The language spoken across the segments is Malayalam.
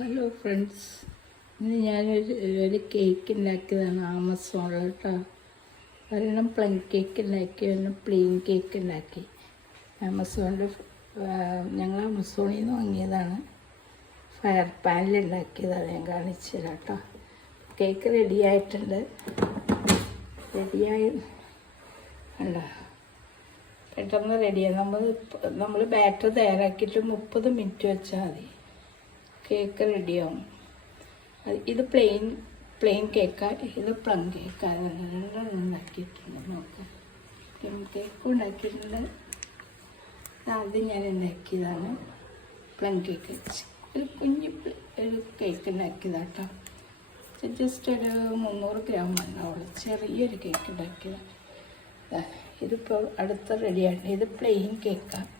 ഹലോ ഫ്രണ്ട്സ്, ഇന്ന് ഞാനൊരു കേക്ക് ഉണ്ടാക്കിയതാണ് ആമസോണിൽ കേട്ടോ. ഒരെണ്ണം പ്ലെയിൻ കേക്ക് ഉണ്ടാക്കി, ഒരെണ്ണം പ്ലെയിൻ കേക്ക് ഉണ്ടാക്കി. ആമസോണിൽ ഞങ്ങൾ ആമസോണിൽ നിന്ന് വാങ്ങിയതാണ്. ഫയർ പാനിൽ ഉണ്ടാക്കിയതാണ്. ഞാൻ കാണിച്ചു തരാം കേട്ടോ. കേക്ക് റെഡിയായിട്ടുണ്ട്. റെഡിയായി ഉണ്ടോ? പെട്ടെന്ന് റെഡിയായി. നമ്മൾ ബാറ്റർ തയ്യാറാക്കിയിട്ട് 30 മിനിറ്റ് വെച്ചാൽ മതി. കേക്ക് റെഡിയാവും. ഇത് പ്ലെയിൻ കേക്കാണ്, ഇത് പ്ലം കേക്കാണ്. രണ്ടെണ്ണം ഉണ്ടാക്കിയിട്ടുണ്ട്. നോക്കാം, പ്ലം കേക്കും ഉണ്ടാക്കിയിട്ടുണ്ട്. ആദ്യം ഞാൻ ഉണ്ടാക്കിയതാണ് പ്ലം കേക്ക്. ഒരു കുഞ്ഞ് ഒരു കേക്ക് ഉണ്ടാക്കിയതാണ് കേട്ടോ. ജസ്റ്റ് ഒരു 300 ഗ്രാം ഉണ്ടാവുള്ളൂ. ചെറിയൊരു കേക്ക് ഉണ്ടാക്കിയതാണ്. ഇതിപ്പോൾ അടുത്ത റെഡിയാണ്. ഇത് പ്ലെയിൻ കേക്കാണ്.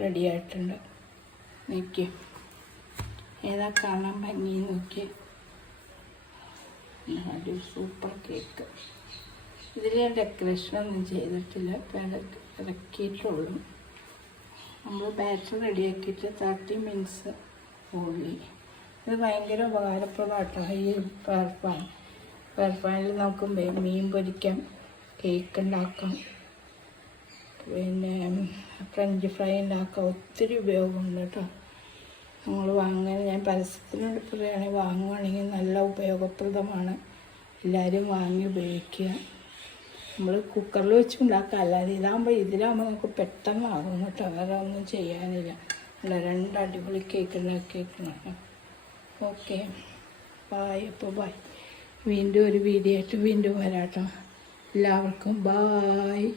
റെഡി ആയിട്ടുണ്ട്. നോക്കി, ഏതാ കാണാൻ ഭംഗി നോക്കി. ഒരു സൂപ്പർ കേക്ക്. ഇതിൽ ഞാൻ ഡെക്കറേഷനൊന്നും ചെയ്തിട്ടില്ല, ഇറക്കിയിട്ടുള്ളൂ. നമ്മൾ ബാറ്റർ റെഡിയാക്കിയിട്ട് 30 മിനിറ്റ്സ് ഓൺലി. ഇത് ഭയങ്കര ഉപകാരപ്രദമാട്ടോ. ഈ ഫയർ നമുക്ക് മീൻ പൊരിക്കാം, കേക്ക് ഉണ്ടാക്കാം, പിന്നെ ഫ്രഞ്ച് ഫ്രൈ ഉണ്ടാക്കാം. ഒത്തിരി ഉപയോഗമുണ്ട് കേട്ടോ. നമ്മൾ ഞാൻ പരസ്യത്തിനോട് പറയുകയാണെങ്കിൽ വാങ്ങുകയാണെങ്കിൽ നല്ല ഉപയോഗപ്രദമാണ്. എല്ലാവരും വാങ്ങി ഉപയോഗിക്കുക. നമ്മൾ കുക്കറിൽ വെച്ച് ഉണ്ടാക്കുക, അല്ലാതെ ഇതിലാകുമ്പോൾ നമുക്ക് പെട്ടെന്നാകും കേട്ടോ. വേറെ ഒന്നും ചെയ്യാനില്ല. അല്ല, 2 അടിപൊളി കേക്ക് ഉണ്ടാക്കിയേക്കണം. Okay, bye. അപ്പോൾ ബായ്. വീണ്ടും ഒരു വീഡിയോ ആയിട്ട് വീണ്ടും വരാം കേട്ടോ. എല്ലാവർക്കും ബായ്.